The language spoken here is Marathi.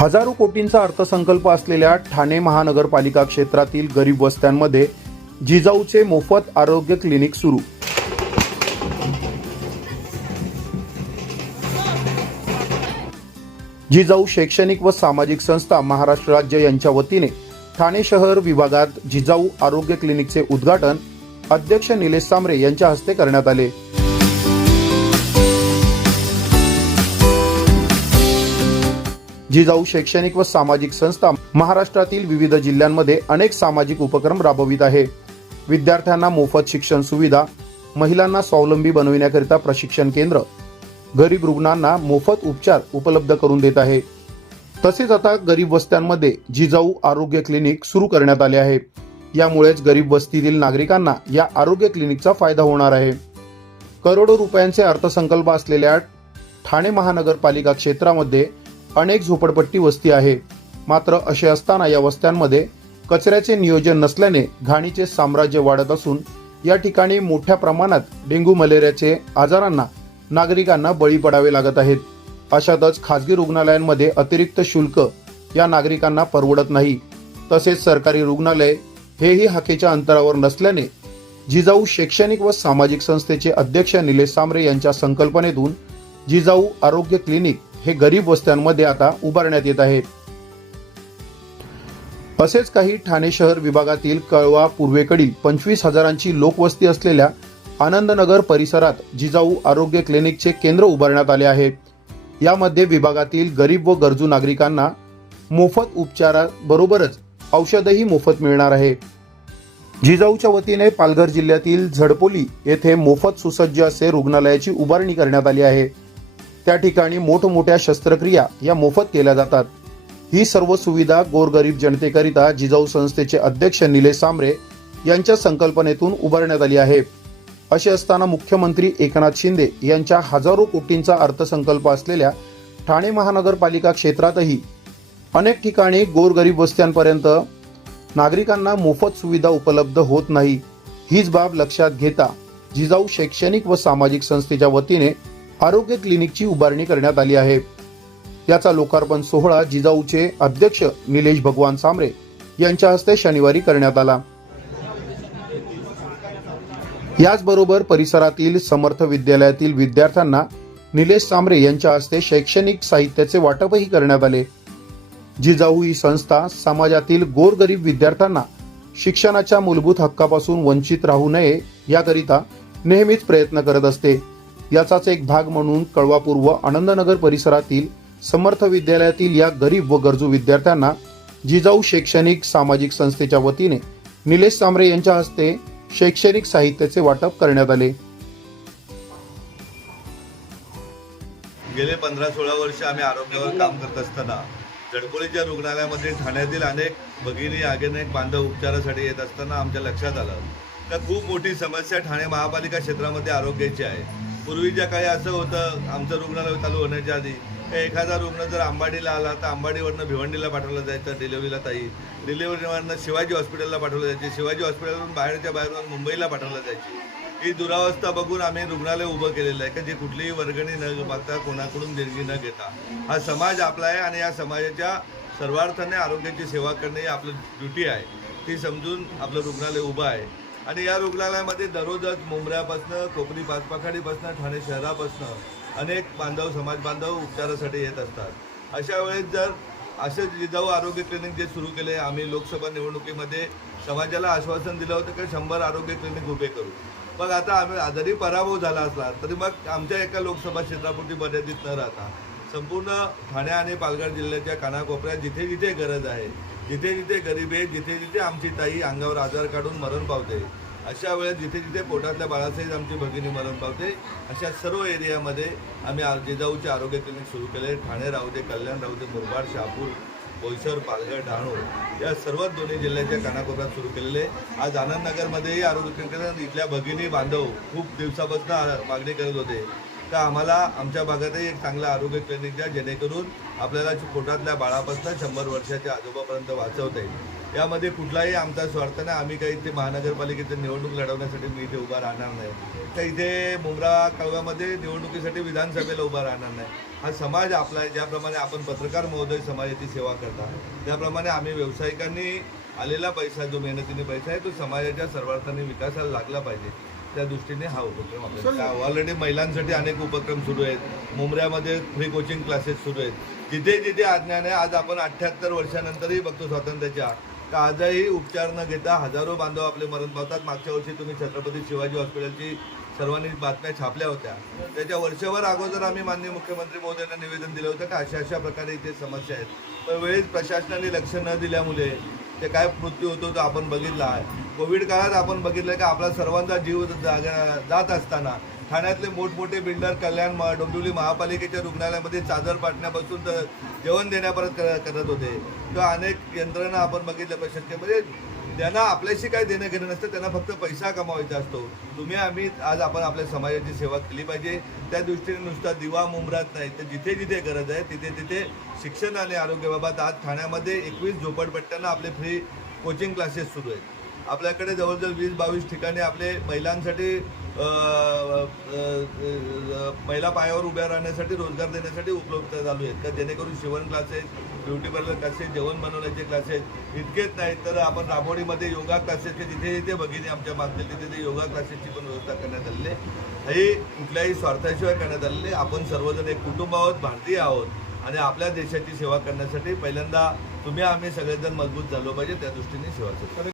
हजारो कोटींचा अर्थसंकल्प असलेल्या ठाणे महानगरपालिका क्षेत्रातील गरीब वस्त्यांमध्ये जिजाऊचे मोफत आरोग्य क्लिनिक सुरू। जिजाऊ शैक्षणिक व सामाजिक संस्था महाराष्ट्र राज्य यांच्या वतीने ठाणे शहर विभागात जिजाऊ आरोग्य क्लिनिकचे उद्घाटन अध्यक्ष निलेश सांबरे यांच्या हस्ते करण्यात आले। जिजाऊ शैक्षणिक व सामाजिक संस्था महाराष्ट्रातील विविध जिल्ह्यांमध्ये अनेक सामाजिक उपक्रम राबवित आहे। विद्यार्थ्यांना मोफत शिक्षण सुविधा, महिलांना स्वावलंबी बनविण्याकरिता प्रशिक्षण केंद्र, गरीब रुग्णांना मोफत उपचार उपलब्ध करून देत आहे। तसेच आता गरीब वस्त्यांमध्ये जिजाऊ आरोग्य क्लिनिक सुरू करण्यात आले आहे। यामुळेच गरीब वस्तीतील नागरिकांना या आरोग्य क्लिनिकचा फायदा होणार आहे। करोडो रुपयांचे अर्थसंकल्प असलेल्या ठाणे महानगरपालिका क्षेत्रामध्ये अनेक झोपडपट्टी वस्ती आहे। मात्र असे असताना या वस्त्यांमध्ये कचऱ्याचे नियोजन नसल्याने घाणीचे साम्राज्य वाढत असून या ठिकाणी मोठ्या प्रमाणात डेंग्यू मलेरियाचे आजारांना नागरिकांना बळी पडावे लागत आहेत। अशातच खासगी रुग्णालयांमध्ये अतिरिक्त शुल्क या नागरिकांना परवडत नाही। तसेच सरकारी रुग्णालय हेही हाकेच्या अंतरावर नसल्याने जिजाऊ शैक्षणिक व सामाजिक संस्थेचे अध्यक्ष निलेश सांबरे यांच्या संकल्पनेतून जिजाऊ आरोग्य क्लिनिक हे गरीब वस्त्यांमध्ये आता उभारण्यात येत आहे। असेच काही ठाणे शहर विभागातील कळवा पूर्वेकडील 25,000ची लोकवस्ती असलेल्या आनंदनगर परिसरात जिजाऊ आरोग्य क्लिनिकचे केंद्र उभारण्यात आले आहे। यामध्ये विभागातील गरीब व गरजू नागरिकांना मोफत उपचाराबरोबरच औषधही मोफत मिळणार आहे। जिजाऊच्या वतीने पालघर जिल्ह्यातील झडपोली येथे मोफत सुसज्ज असे रुग्णालयाची उभारणी करण्यात आली आहे। त्या ठिकाणी मोठमोठ्या शस्त्रक्रिया या मोफत केल्या जातात। ही सर्व सुविधा गोरगरीब जनतेकरिता जिजाऊ संस्थेचे अध्यक्ष निलेश सांबरे यांच्या संकल्पनेतून उभारण्यात आली आहे। असे असताना मुख्यमंत्री एकनाथ शिंदे यांच्या हजारो कोटींचा अर्थसंकल्प असलेल्या ठाणे महानगरपालिका क्षेत्रातही अनेक ठिकाणी गोरगरीब वस्त्यांपर्यंत नागरिकांना मोफत सुविधा उपलब्ध होत नाही। हीच बाब लक्षात घेता जिजाऊ शैक्षणिक व सामाजिक संस्थेच्या वतीने आरोग्य क्लिनिकची उभारणी करण्यात आली आहे। याचा लोकार्पण सोहळा जिजाऊचे अध्यक्ष निलेश भगवान सांबरे यांच्या हस्ते शनिवारी करण्यात आला। याचबरोबर परिसरातील समर्थ विद्यालयातील विद्यार्थ्यांना निलेश सांबरे यांच्या हस्ते शैक्षणिक साहित्याचे वाटपही करण्यात आले। जिजाऊ ही संस्था समाजातील गोरगरीब विद्यार्थ्यांना शिक्षणाच्या मूलभूत हक्कापासून वंचित राहू नये याकरिता नेहमीच प्रयत्न करत असते। याचाच एक भाग म्हणून कळवापूर व आनंदनगर परिसरातील समर्थ विद्यालयातील या गरीब व गरजू विद्यार्थ्यांना जिजाऊ शैक्षणिक सामाजिक संस्थेच्या वतीने निलेश सांबरे यांच्या हस्ते शैक्षणिक साहित्याचे वाटप करण्यात आले। गेले 15-16 वर्ष आम्ही आरोग्यावर काम करत असताना झडपोलीच्या रुग्णालयामध्ये ठाण्यातील अनेक भगिनी अनेक बांधव उपचारासाठी येत असताना आमच्या लक्षात आलं तर खूप मोठी समस्या ठाणे महापालिका क्षेत्रामध्ये आरोग्याची आहे। पूर्वीच्या काळी असं होतं, आमचं रुग्णालय चालू होण्याच्या आधी एखादा रुग्ण जर अंबाडीला आला तर अंबाडीवरनं भिवंडीला पाठवलं जायचं डिलिव्हरीला, डिलिव्हरीवरनं शिवाजी हॉस्पिटलला पाठवलं जायचे, शिवाजी हॉस्पिटलवरून बाहेरून मुंबईला पाठवलं जायची। ही दुरावस्था बघून आम्ही रुग्णालय उभं केलेलं आहे की जे कुठलीही वर्गणी न मागता कोणाकडून देणगी न घेता हा समाज आपला आहे आणि या समाजाच्या सर्वार्थाने आरोग्याची सेवा करणे ही आपली ड्युटी आहे, ती समजून आपलं रुग्णालय उभं आहे। आणि या रुग्णालयामध्ये दररोजच मुंबऱ्यापासनं, कोकणी पाचपाखाडीपासनं, ठाणे शहरापासनं अनेक समाज बांधव उपचारासाठी येत असतात। अशा वेळेस जर असे जिजाऊ आरोग्य क्लिनिक जे सुरू केले, आम्ही लोकसभा निवडणुकीमध्ये समाजाला आश्वासन दिलं होतं की 100 आरोग्य क्लिनिक उभे करू। मग आता आम्ही जरी पराभव झाला असला तरी मग आमच्या एका लोकसभा क्षेत्रापुरती मर्यादित न राहता संपूर्ण ठाणे आणि पालघर जिल्ह्याच्या कानाकोपऱ्यात जिथे जिथे गरज आहे, जिथे जिथे गरीब आहे, जिथे जिथे आमची ताई अंगावर आजार काढून मरण पावते, अशा वेळेस जिथे जिथे पोटातल्या बाळासहित आमची भगिनी मरण पावते, अशा सर्व एरियामध्ये आम्ही जिजाऊचे आरोग्य क्लिनिक सुरू केले। ठाणे राहू दे, कल्याण राहू दे, मुरबाड, शहापूर, बोईसर, पालघर, डहाणू या सर्वच दोन्ही जिल्ह्याच्या कानाकोपऱ्यात सुरू केलेले। आज आनंदनगरमध्येही आरोग्य क्लिनिक इथल्या भगिनी बांधव खूप दिवसापासून मागणी करत होते तर आम्हाला आमच्या भागातही एक चांगलं आरोग्य क्लिनिक द्या जेणेकरून आपल्याला पोटातल्या बाळापासून 100 वर्षाच्या आजोबापर्यंत वाचवता येईल। यामध्ये कुठलाही आमचा स्वार्थ नाही. आम्ही काही इथे महानगरपालिकेचं निवडणूक लढवण्यासाठी मी इथे उभा राहणार नाही, तर इथे मुंब्रा कळव्यामध्ये निवडणुकीसाठी विधानसभेला उभा राहणार नाही. हा समाज आपला आहे. ज्याप्रमाणे आपण पत्रकार महोदय समाजाची सेवा करता, त्याप्रमाणे आम्ही व्यावसायिकांनी आलेला पैसा, जो मेहनतीने पैसा आहे, तो समाजाच्या सर्वार्थाने विकासाला लागला पाहिजे. त्या दृष्टीने हा उपक्रम आपल्याला ऑलरेडी महिलांसाठी अनेक उपक्रम सुरू आहेत. मुंब्र्यामध्ये फ्री कोचिंग क्लासेस सुरू आहेत. जिथे जिथे अज्ञान आहे, आज आपण 78 वर्षानंतरही बघतो स्वातंत्र्याच्या, तर आजही उपचार न घेता हजारो बांधव आपले मरण पावतात. मागच्या वर्षी तुम्ही छत्रपती शिवाजी हॉस्पिटलची सर्वांनी बातम्या छापल्या होत्या. त्याच्या वर्षभर अगोदर आम्ही माननीय मुख्यमंत्री महोदयांना निवेदन दिलं होतं की अशा प्रकारे इथे समस्या आहेत. पण वेळेस प्रशासनाने लक्ष न दिल्यामुळे ते काय मृत्यू होतो तो आपण बघितला आहे. कोविड काळात आपण बघितलं की आपला सर्वांचा जीव जात असताना ठाण्यातले मोठमोठे बिल्डर कल्याण डोंबिवली महापालिकेच्या रुग्णालयामध्ये चादर पाटण्यापासून तर जेवण देण्यापर्यंत करत होते. किंवा अनेक यंत्रणा आपण बघितल्या प्रशासनामध्ये, त्यांना आपल्याशी काही देणं घेणं नसतं, त्यांना फक्त पैसा कमवायचा असतो. आम्ही आज आपण आपल्या समाजाची सेवा केली पाहिजे. त्या दृष्टीने नुसता दिवा मुंब्रात नाही, तर जिथे जिथे गरज आहे तिथे तिथे शिक्षण आणि आरोग्याबाबत आज ठाण्यामध्ये 21 झोपडपट्ट्यांना आपले फ्री कोचिंग क्लासेस सुरू आहेत. आपल्याकडे जवळजवळ 20-22 ठिकाणी आपले महिलांसाठी महिला पायावर उभ्या राहण्यासाठी, रोजगार देण्यासाठी उपलब्ध चालू आहेत, का जेणेकरून शिवण क्लासेस, ब्युटी पार्लर क्लासेस, जेवण बनवण्याचे क्लासेस इतकेच नाही तर आपण राबोडीमध्ये योगा क्लासेस, जिथे जिथे भगिनी आमच्या मागतील तिथे ते योगा क्लासेसची पण व्यवस्था करण्यात आलेली आहे. हे कुठल्याही स्वार्थाशिवाय करण्यात आलेले. आपण सर्वजण एक कुटुंब आहोत, भारतीय आहोत आणि आपल्या देशाची सेवा करण्यासाठी पहिल्यांदा आम्ही सगळेजण मजबूत झालो पाहिजे. त्या दृष्टीने सेवा करतो.